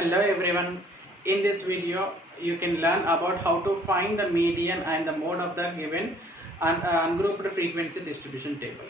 Hello everyone. In this video you can learn about how to find the median and the mode of the given ungrouped frequency distribution table.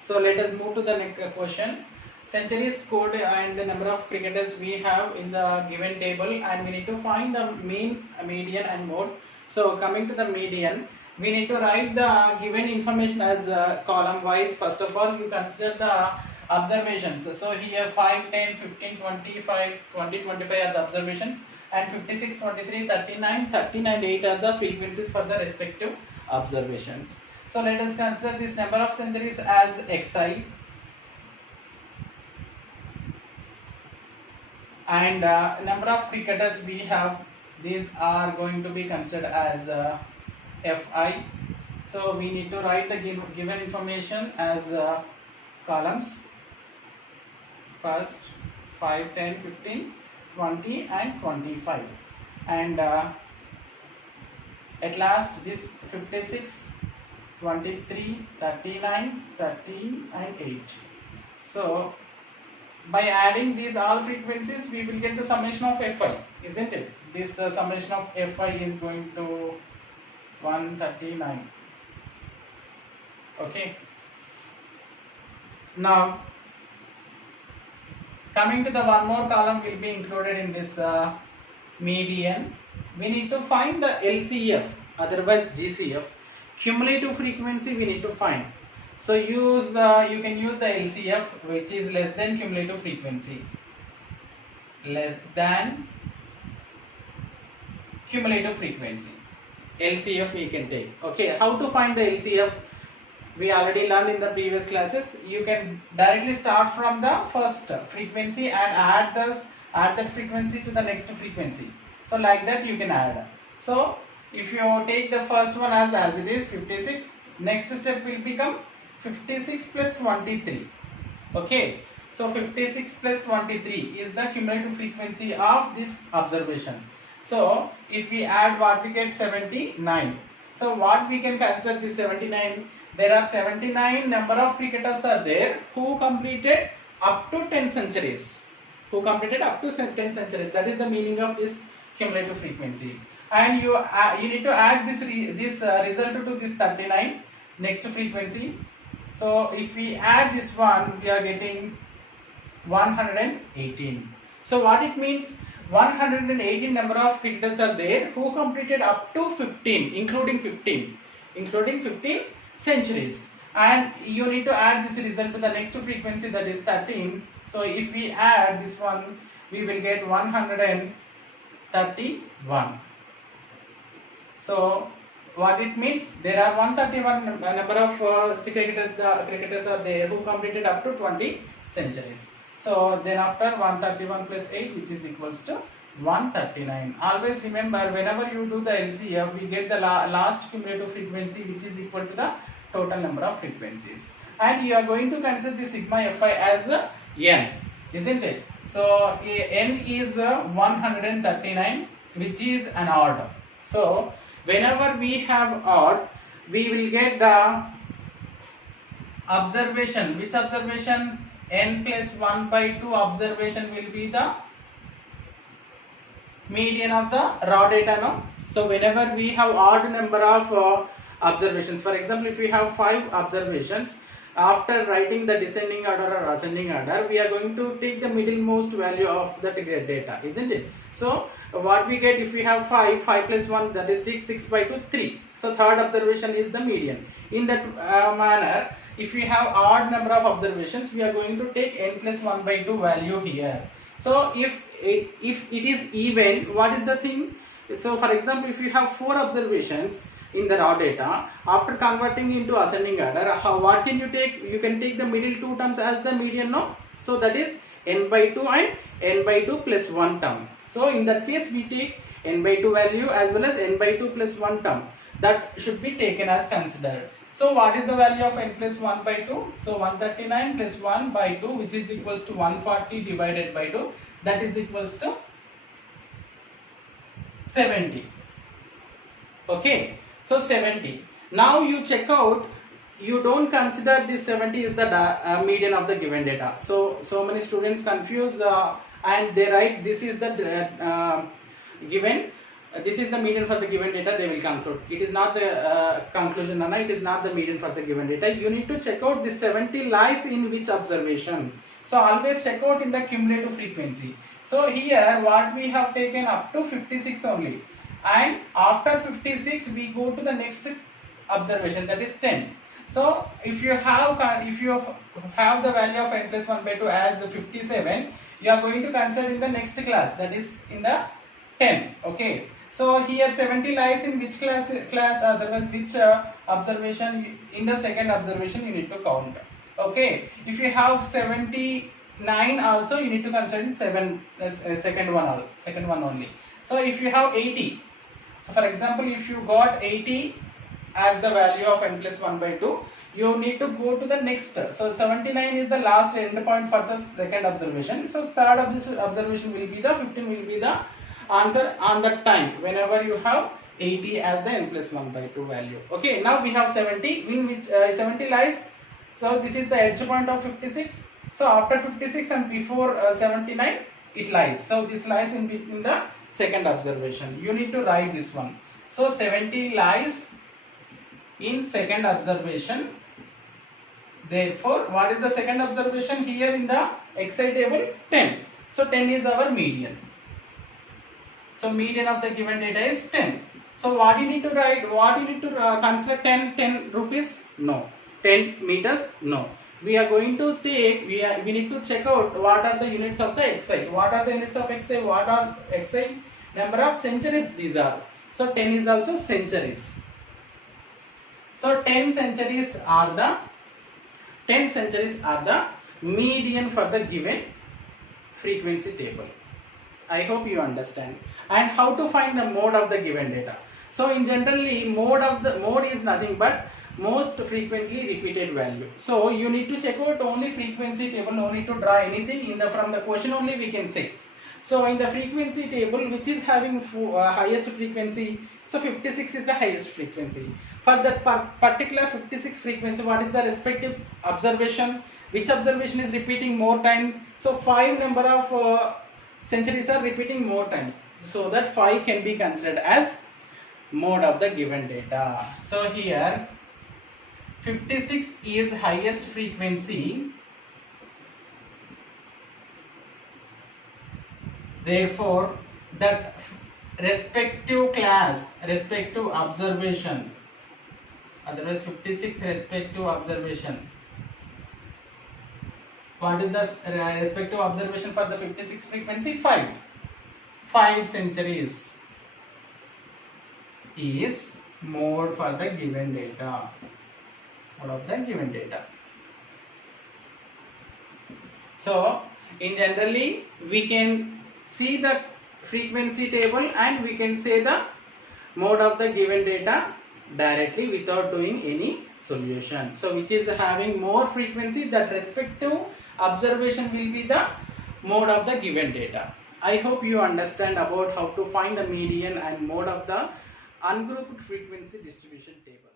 So let us move to the next question. Centuries scored and the number of cricketers we have in the given table, and we need to find the mean, median and mode. So coming to the median, we need to write the given information as column wise. First of all, you consider the observations. So here 5, 10, 15, 25, 20, 25 are the observations, and 56, 23, 39, 13 and 8 are the frequencies for the respective observations. So let us consider this number of centuries as xi, and number of cricketers we have, these are going to be considered as fi. So we need to write the given information as columns. First 5, 10, 15, 20 and 25, and at last this 56, 23, 39, 13 and 8. So by adding these all frequencies we will get the summation of fi, isn't it? This summation of fi is going to 139. Okay, now coming to the one more column will be included in this median. We need to find the LCF, otherwise GCF, cumulative frequency we need to find. So you can use the LCF, which is less than cumulative frequency, less than cumulative frequency. LCF we can take. Okay, how to find the LCF? We already learned in the previous classes. You can directly start from the first frequency and add that frequency to the next frequency. So like that you can add. So if you take the first one as it is 56, next step will become 56 plus 23. Okay, so 56 plus 23 is the cumulative frequency of this observation. So if we add what, we get 79. So what we can consider this 79? There are 79 number of cricketers are there who completed up to 10 centuries. That is the meaning of this cumulative frequency. And you need to add this result to this 39 next frequency. So if we add this one, we are getting 118. So what it means? 118 number of cricketers are there who completed up to 15, including 15 centuries, and you need to add this result to the next frequency, that is 13. So if we add this one, we will get 131. So what it means? There are 131 number of cricketers are there who completed up to 20 centuries. So then after 131 plus 8, which is equals to 139. Always remember, whenever you do the LCF, we get the last cumulative frequency, which is equal to the total number of frequencies. And you are going to consider the sigma fi as n, isn't it? So n is 139, which is an odd. So whenever we have odd, we will get the observation. Which observation? N plus 1 by 2 observation will be the median of the raw data, no? So whenever we have odd number of observations, for example, if we have 5 observations, after writing the descending order or ascending order, we are going to take the middlemost value of the data, isn't it? So what we get, if we have 5 plus 1, that is 6 by 2, 3. So third observation is the median. In that manner, if we have odd number of observations, we are going to take n plus 1 by 2 value here. So if it is even, what is the thing? So for example, if you have 4 observations in the raw data, after converting into ascending order, what can you take? You can take the middle 2 terms as the median, no? So that is n by 2 and n by 2 plus 1 term. So in that case, we take n by 2 value as well as n by 2 plus 1 term. That should be taken as considered. So what is the value of n plus 1 by 2? So 139 plus 1 by 2, which is equals to 140 divided by 2, that is equals to 70. Okay, so 70. Now you check out, you don't consider this 70 is the median of the given data. So many students confuse and they write this is the given. This is the median for the given data, they will conclude. It is not the conclusion, Nana, it is not the median for the given data. You need to check out this 70 lies in which observation. So always check out in the cumulative frequency. So here what we have taken up to 56 only, and after 56 we go to the next observation, that is 10. So if you have the value of n plus 1 by 2 as 57, you are going to consider in the next class, that is in the 10. Okay. So here 70 lies in which class, otherwise which observation? In the second observation you need to count. Okay. If you have 79 also, you need to consider in second one only. So if you have 80, so for example if you got 80 as the value of n plus 1 by 2, you need to go to the next. So 79 is the last end point for the second observation. So third observation will be the 15 will be the answer on that time whenever you have 80 as the n plus 1 by 2 value. Okay, now we have 70 in which 70 lies. So this is the edge point of 56. So after 56 and before 79 it lies. So this lies in between the second observation. You need to write this one. So 70 lies in second observation. Therefore, what is the second observation here in the Xi table? 10. So 10 is our median. So median of the given data is 10. So what you need to write? What you need to consider 10 rupees? No. 10 meters? No. We are going to take, we need to check out what are the units of the Xi. What are the units of Xi? What are Xi? Number of centuries these are. So 10 is also centuries. So 10 centuries are the median for the given frequency table. I hope you understand. And how to find the mode of the given data. So in generally mode is nothing but most frequently repeated value. So you need to check out only frequency table, no need to draw anything from the question only we can say. So in the frequency table which is having highest frequency, so 56 is the highest frequency. For that particular 56 frequency, what is the respective observation? Which observation is repeating more time? So 5 number of centuries are repeating more times. So that 5 can be considered as mode of the given data. So here 56 is highest frequency. Therefore, that respective class, respective observation, otherwise 56 respective observation. What is the respective observation for the 56 frequency? 5 centuries is mode for the given data. Mode of the given data. So, in generally, we can see the frequency table and we can say the mode of the given data directly without doing any solution. So which is having more frequency, that respective observation will be the mode of the given data. I hope you understand about how to find the median and mode of the ungrouped frequency distribution table.